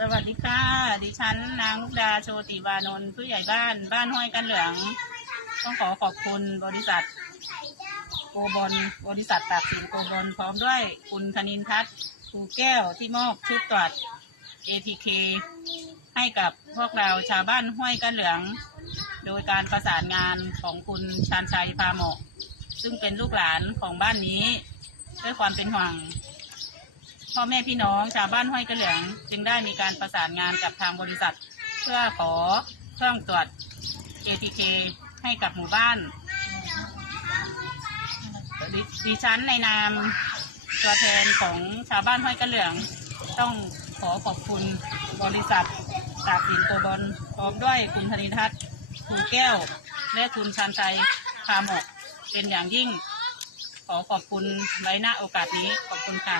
สวัสดีค่ะ ดิฉันนางลูกดาโชติวานนท์ผู้ใหญ่บ้านบ้านห้วยกันเหลือง ต้องขอขอบคุณบริษัทโกบอลบริษัทตากสินโกบอลพร้อมด้วยคุณธนินทัศน์ภูแก้วที่มอบชุดตรวจ ATK ให้กับพวกเราชาวบ้านห้วยกันเหลือง โดยการประสานงานของคุณชานชัยพาเหมาะซึ่งเป็นลูกหลานของบ้านนี้ ด้วยความเป็นห่วง พ่อแม่พี่น้องชาวบ้านห้วยกระเหลือง จึงได้มีการประสานงานกับทางบริษัท เพื่อขอเครื่องตรวจ ATK ให้กับหมู่บ้านดดิฉันในนามตัวแทนของชาวบ้านห้วยกระเหลือง ต้องขอขอบคุณบริษัทตากสินโกบอลพร้อมด้วยคุณธนิทัศน์ภูแก้ว และคุณชันชัยพาหมกเป็นอย่างยิ่ง ขอขอบคุณไว้ณโอกาสนี้ขอบคุณค่ะ